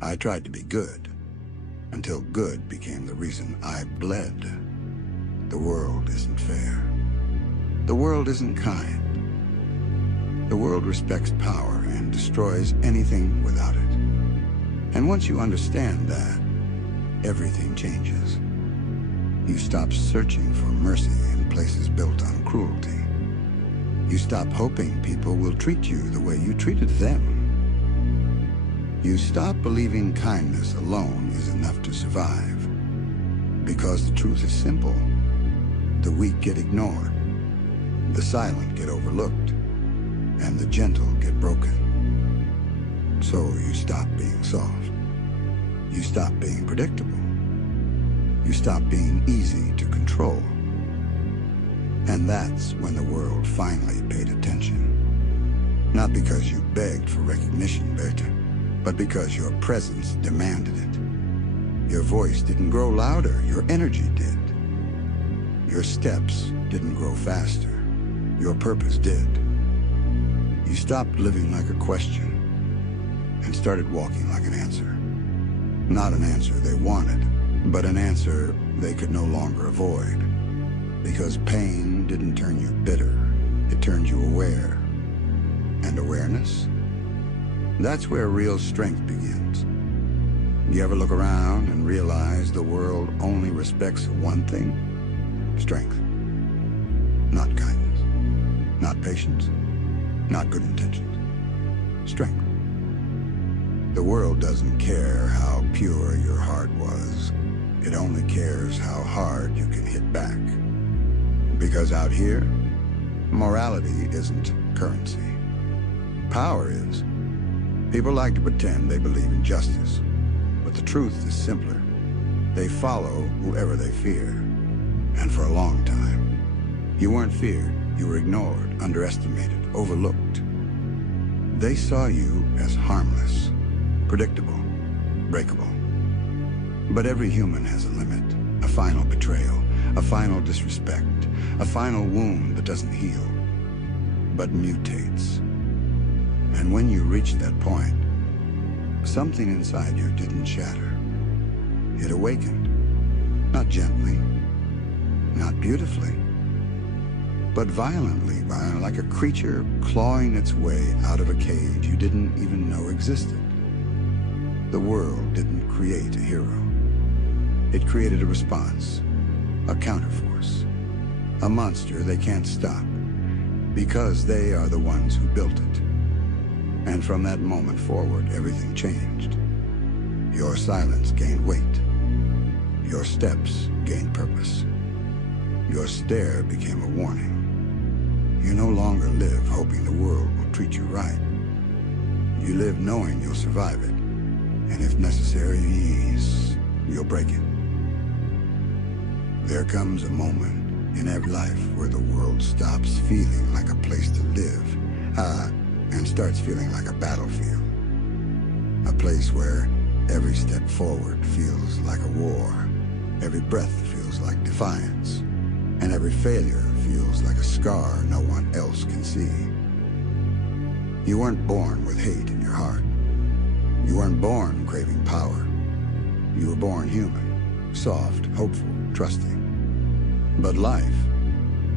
I tried to be good, until good became the reason I bled. The world isn't fair. The world isn't kind. The world respects power and destroys anything without it. And once you understand that, everything changes. You stop searching for mercy in places built on cruelty. You stop hoping people will treat you the way you treated them. You stop believing kindness alone is enough to survive. Because the truth is simple. The weak get ignored. The silent get overlooked. And the gentle get broken. So you stop being soft. You stop being predictable. You stop being easy to control. And that's when the world finally paid attention. Not because you begged for recognition, Berta, but because your presence demanded it. Your voice didn't grow louder, your energy did. Your steps didn't grow faster, your purpose did. You stopped living like a question and started walking like an answer. Not an answer they wanted, but an answer they could no longer avoid. Because pain didn't turn you bitter, it turned you aware. And awareness? That's where real strength begins. You ever look around and realize the world only respects one thing? Strength. Not kindness. Not patience. Not good intentions. Strength. The world doesn't care how pure your heart was. It only cares how hard you can hit back. Because out here, morality isn't currency. Power is. People like to pretend they believe in justice, but the truth is simpler. They follow whoever they fear. And for a long time, you weren't feared. You were ignored, underestimated, overlooked. They saw you as harmless, predictable, breakable. But every human has a limit, a final betrayal, a final disrespect, a final wound that doesn't heal, but mutates. And when you reached that point, something inside you didn't shatter. It awakened. Not gently, not beautifully, but violently, like a creature clawing its way out of a cage you didn't even know existed. The world didn't create a hero. It created a response, a counterforce, a monster they can't stop, because they are the ones who built it. And from that moment forward, everything changed. Your silence gained weight. Your steps gained purpose. Your stare became a warning. You no longer live hoping the world will treat you right. You live knowing you'll survive it. And if necessary, you'll break it. There comes a moment in every life where the world stops feeling like a place to live, and starts feeling like a battlefield. A place where every step forward feels like a war, every breath feels like defiance, and every failure feels like a scar no one else can see. You weren't born with hate in your heart. You weren't born craving power. You were born human, soft, hopeful, trusting. But life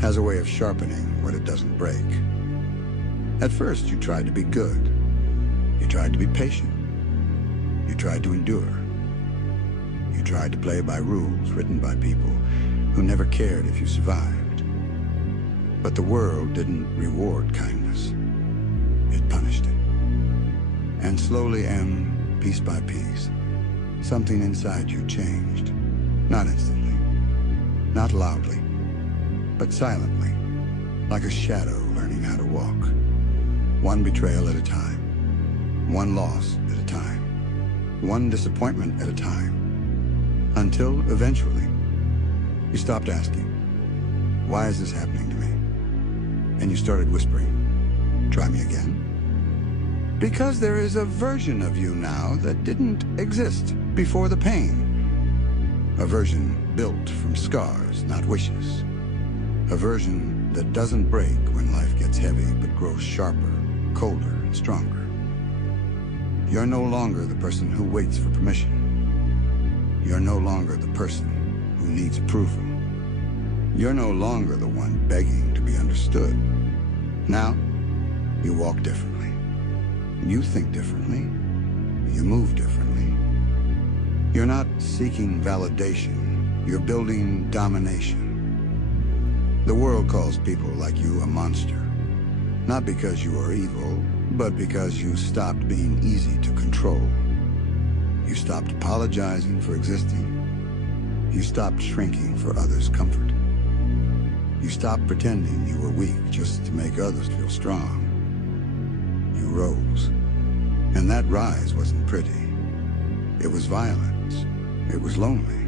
has a way of sharpening what it doesn't break. At first, you tried to be good. You tried to be patient. You tried to endure. You tried to play by rules written by people who never cared if you survived. But the world didn't reward kindness. It punished it. And slowly and piece by piece, something inside you changed. Not instantly, not loudly, but silently, like a shadow learning how to walk. One betrayal at a time, one loss at a time, one disappointment at a time, until eventually you stopped asking, why is this happening to me? And you started whispering, try me again. Because there is a version of you now that didn't exist before the pain. A version built from scars, not wishes. A version that doesn't break when life gets heavy, but grows sharper, colder, and stronger. You're no longer the person who waits for permission. You're no longer the person who needs approval. You're no longer the one begging to be understood. Now, you walk differently. You think differently. You move differently. You're not seeking validation. You're building domination. The world calls people like you a monster. Not because you are evil, but because you stopped being easy to control. You stopped apologizing for existing. You stopped shrinking for others' comfort. You stopped pretending you were weak just to make others feel strong. You rose. And that rise wasn't pretty. It was violence. It was lonely.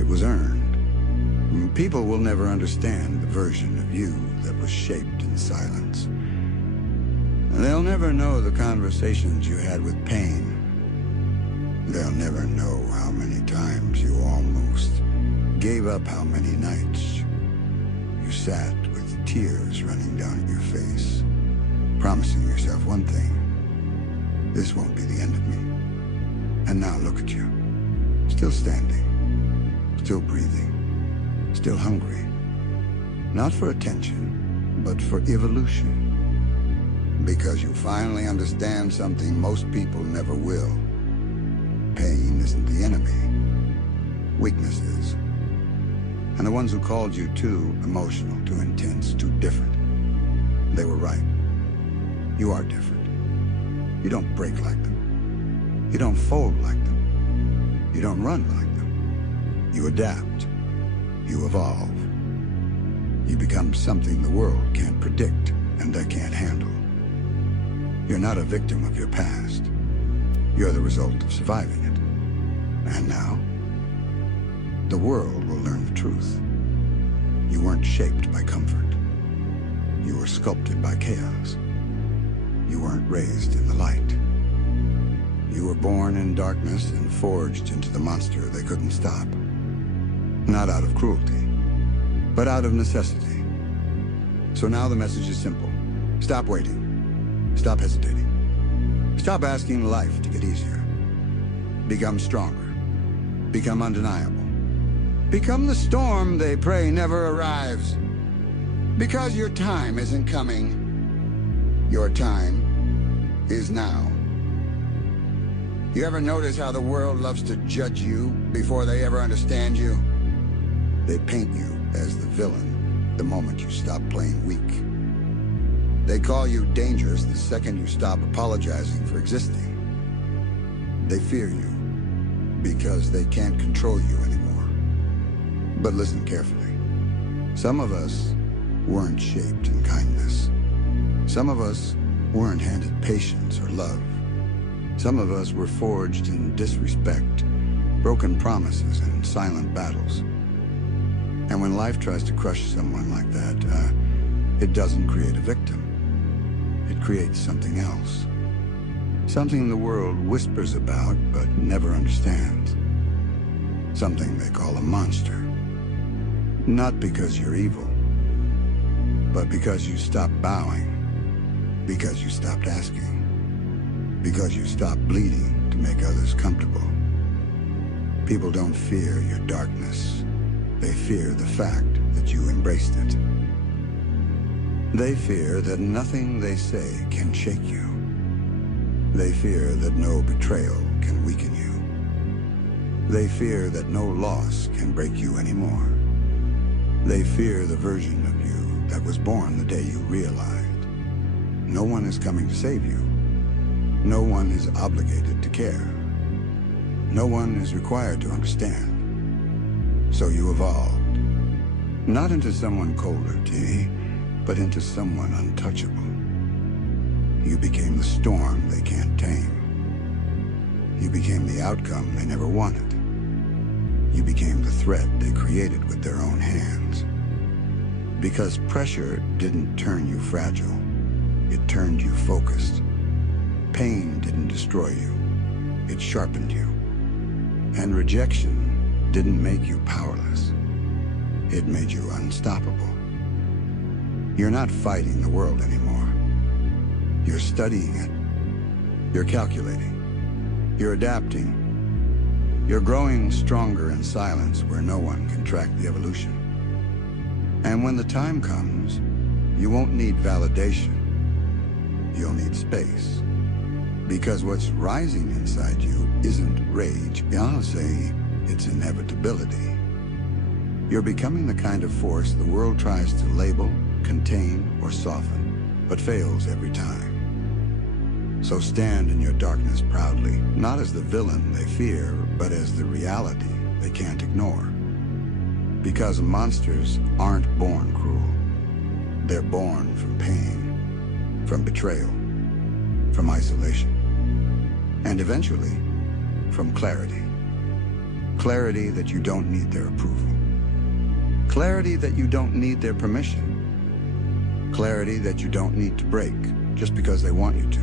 It was earned. People will never understand the version of you that was shaped in silence. They'll never know the conversations you had with pain. They'll never know how many times you almost gave up, how many nights you sat with tears running down your face, promising yourself one thing: this won't be the end of me. And now look at you, still standing, still breathing, still hungry, not for attention, but for evolution. Because you finally understand something most people never will. Pain isn't the enemy. Weakness is. And the ones who called you too emotional, too intense, too different, they were right. You are different. You don't break like them. You don't fold like them. You don't run like them. You adapt. You evolve. You become something the world can't predict and they can't handle. You're not a victim of your past. You're the result of surviving it. And now, the world will learn the truth. You weren't shaped by comfort. You were sculpted by chaos. You weren't raised in the light. You were born in darkness and forged into the monster they couldn't stop. Not out of cruelty, but out of necessity. So now the message is simple. Stop waiting. Stop hesitating. Stop asking life to get easier. Become stronger. Become undeniable. Become the storm they pray never arrives. Because your time isn't coming. Your time is now. You ever notice how the world loves to judge you before they ever understand you? They paint you as the villain the moment you stop playing weak. They call you dangerous the second you stop apologizing for existing. They fear you because they can't control you anymore. But listen carefully. Some of us weren't shaped in kindness. Some of us weren't handed patience or love. Some of us were forged in disrespect, broken promises, and silent battles. And when life tries to crush someone like that, it doesn't create a victim. It creates something else. Something the world whispers about but never understands. Something they call a monster. Not because you're evil, but because you stopped bowing. Because you stopped asking. Because you stopped bleeding to make others comfortable. People don't fear your darkness. They fear the fact that you embraced it. They fear that nothing they say can shake you. They fear that no betrayal can weaken you. They fear that no loss can break you anymore. They fear the version of you that was born the day you realized no one is coming to save you. No one is obligated to care. No one is required to understand. So you evolved, not into someone colder, T, but into someone untouchable. You became the storm they can't tame. You became the outcome they never wanted. You became the threat they created with their own hands. Because pressure didn't turn you fragile, it turned you focused. Pain didn't destroy you, it sharpened you. And rejection didn't make you powerless. It made you unstoppable. You're not fighting the world anymore. You're studying it. You're calculating. You're adapting. You're growing stronger in silence where no one can track the evolution. And when the time comes, you won't need validation. You'll need space. Because what's rising inside you isn't rage. I'll say it's inevitability. You're becoming the kind of force the world tries to label, contain, or soften, but fails every time. So stand in your darkness proudly, not as the villain they fear, but as the reality they can't ignore. Because monsters aren't born cruel. They're born from pain, from betrayal, from isolation, and eventually, from clarity. Clarity that you don't need their approval. Clarity that you don't need their permission. Clarity that you don't need to break just because they want you to.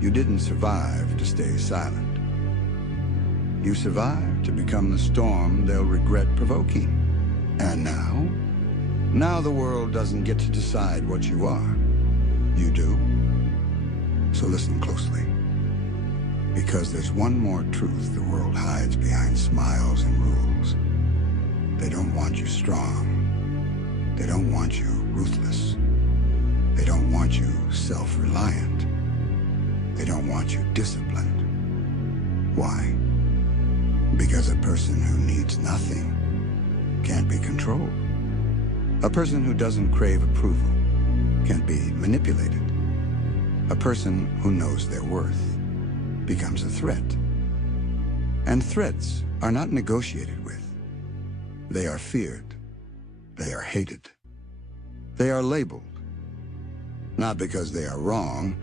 You didn't survive to stay silent. You survived to become the storm they'll regret provoking. And now the world doesn't get to decide what you are. You do. So listen closely. Because there's one more truth the world hides behind smiles and rules. They don't want you strong. They don't want you ruthless. They don't want you self-reliant. They don't want you disciplined. Why? Because a person who needs nothing can't be controlled. A person who doesn't crave approval can't be manipulated. A person who knows their worth becomes a threat. And threats are not negotiated with. They are feared. They are hated. They are labeled. Not because they are wrong,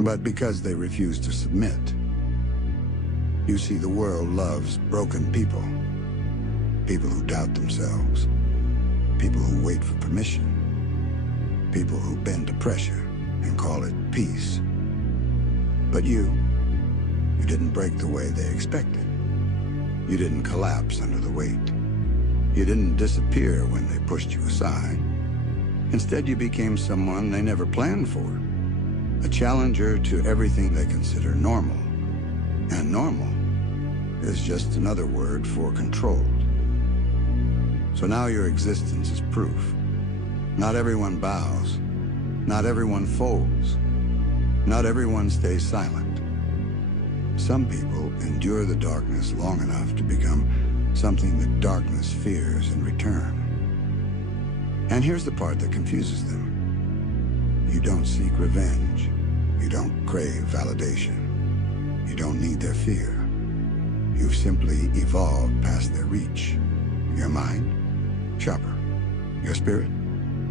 but because they refuse to submit. You see, the world loves broken people. People who doubt themselves. People who wait for permission. People who bend to pressure and call it peace. But you didn't break the way they expected. You didn't collapse under the weight. You didn't disappear when they pushed you aside. Instead, you became someone they never planned for. A challenger to everything they consider normal. And normal is just another word for controlled. So now your existence is proof. Not everyone bows. Not everyone folds. Not everyone stays silent. Some people endure the darkness long enough to become something that darkness fears in return. And here's the part that confuses them. You don't seek revenge. You don't crave validation. You don't need their fear. You've simply evolved past their reach. Your mind, sharper. Your spirit,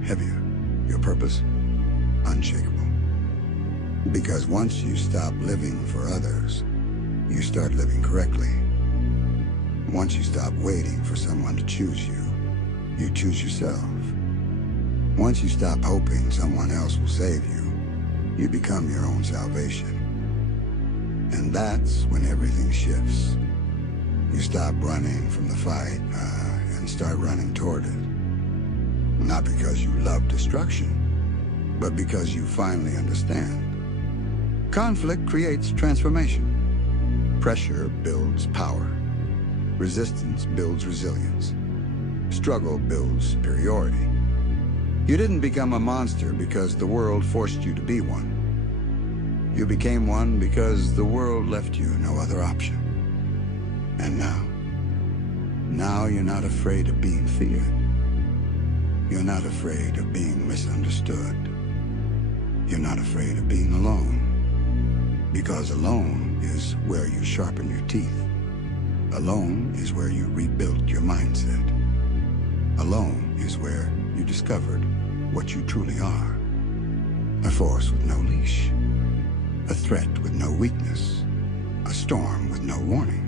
heavier. Your purpose, unshakable. Because once you stop living for others, you start living correctly. Once you stop waiting for someone to choose you, you choose yourself. Once you stop hoping someone else will save you, you become your own salvation. And that's when everything shifts. You stop running from the fight and start running toward it. Not because you love destruction, but because you finally understand. Conflict creates transformation. Pressure builds power. Resistance builds resilience. Struggle builds superiority. You didn't become a monster because the world forced you to be one. You became one because the world left you no other option. And now you're not afraid of being feared. You're not afraid of being misunderstood. You're not afraid of being alone. Because alone is where you sharpen your teeth. Alone is where you rebuilt your mindset. Alone is where you discovered what you truly are. A force with no leash. A threat with no weakness. A storm with no warning.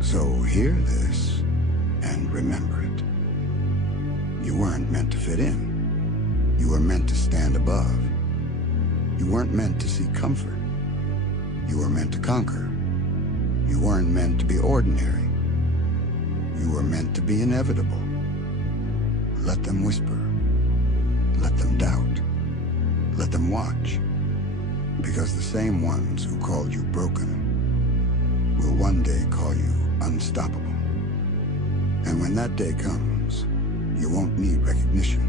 So hear this and remember it. You weren't meant to fit in. You were meant to stand above. You weren't meant to seek comfort. You were meant to conquer. You weren't meant to be ordinary. You were meant to be inevitable. Let them whisper. Let them doubt. Let them watch. Because the same ones who called you broken will one day call you unstoppable. And when that day comes, you won't need recognition.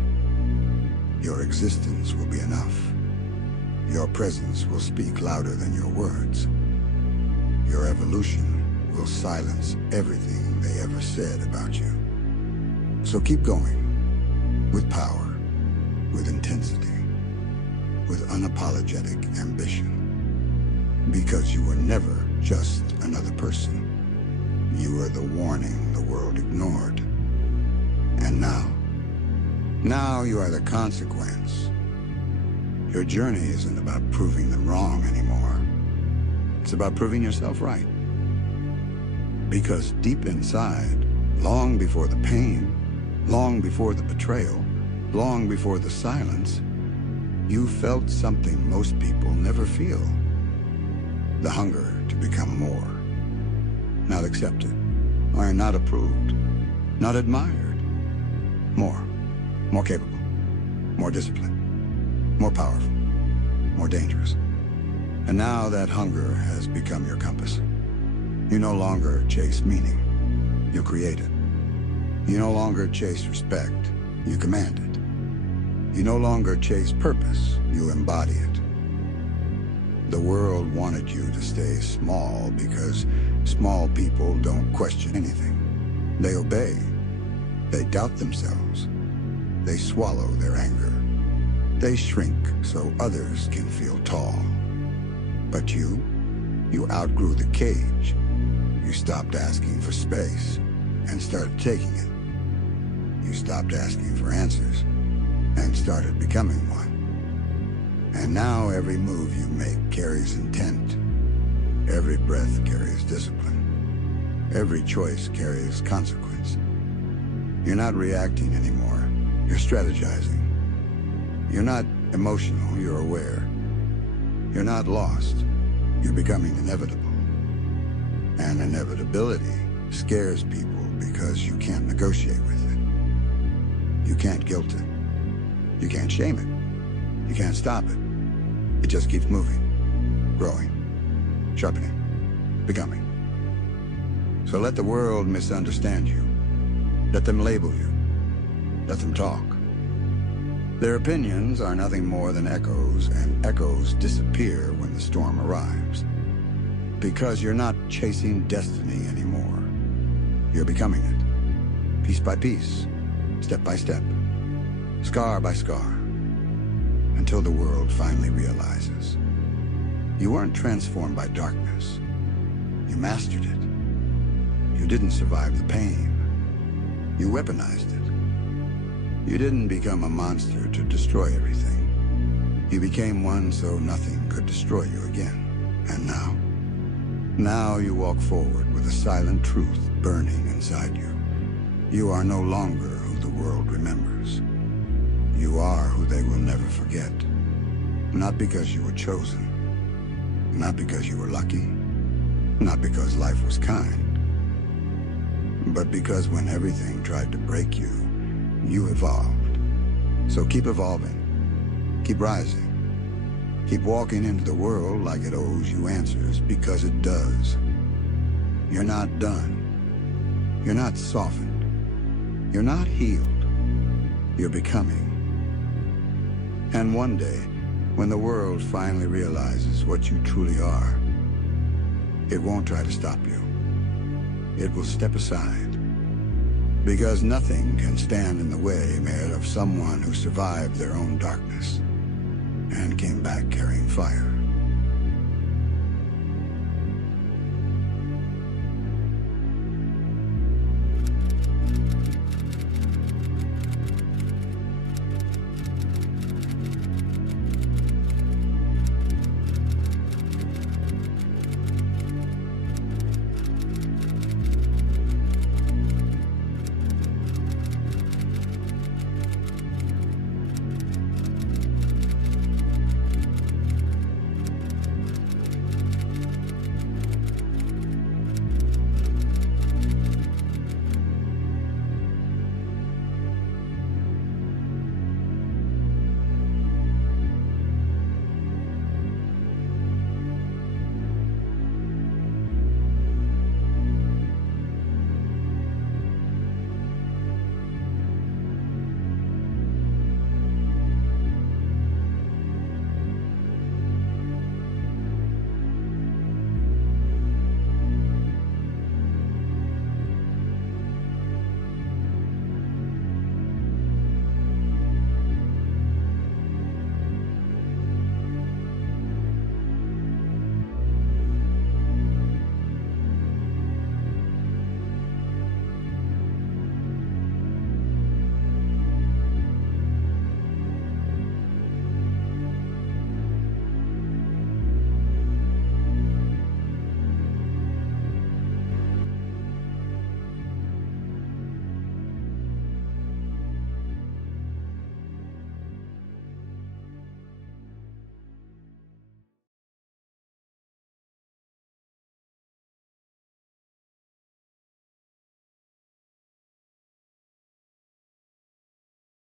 Your existence will be enough. Your presence will speak louder than your words. Your evolution will silence everything they ever said about you. So keep going, with power, with intensity, with unapologetic ambition. Because you were never just another person. You were the warning the world ignored. And now you are the consequence. Your journey isn't about proving them wrong anymore. It's about proving yourself right. Because deep inside, long before the pain, long before the betrayal, long before the silence, you felt something most people never feel. The hunger to become more. Not accepted, or not approved, not admired. More capable, more disciplined, more powerful, more dangerous. And now that hunger has become your compass. You no longer chase meaning, you create it. You no longer chase respect, you command it. You no longer chase purpose, you embody it. The world wanted you to stay small because small people don't question anything. They obey. They doubt themselves. They swallow their anger. They shrink so others can feel tall. But you outgrew the cage. You stopped asking for space and started taking it. You stopped asking for answers and started becoming one. And now every move you make carries intent. Every breath carries discipline. Every choice carries consequence. You're not reacting anymore. You're strategizing. You're not emotional, you're aware. You're not lost. You're becoming inevitable. And inevitability scares people because you can't negotiate with it. You can't guilt it. You can't shame it. You can't stop it. It just keeps moving, growing, sharpening, becoming. So let the world misunderstand you. Let them label you. Let them talk. Their opinions are nothing more than echoes, and echoes disappear when the storm arrives. Because you're not chasing destiny anymore. You're becoming it. Piece by piece, step by step, scar by scar, until the world finally realizes. You weren't transformed by darkness. You mastered it. You didn't survive the pain. You weaponized it. You didn't become a monster to destroy everything. You became one so nothing could destroy you again. And now you walk forward with a silent truth burning inside you. You are no longer who the world remembers. You are who they will never forget. Not because you were chosen. Not because you were lucky. Not because life was kind. But because when everything tried to break you, you evolved. So keep evolving. Keep rising. Keep walking into the world like it owes you answers, because it does. You're not done. You're not softened. You're not healed. You're becoming. And one day, when the world finally realizes what you truly are, it won't try to stop you. It will step aside. Because nothing can stand in the way, Mayor, of someone who survived their own darkness and came back carrying fire.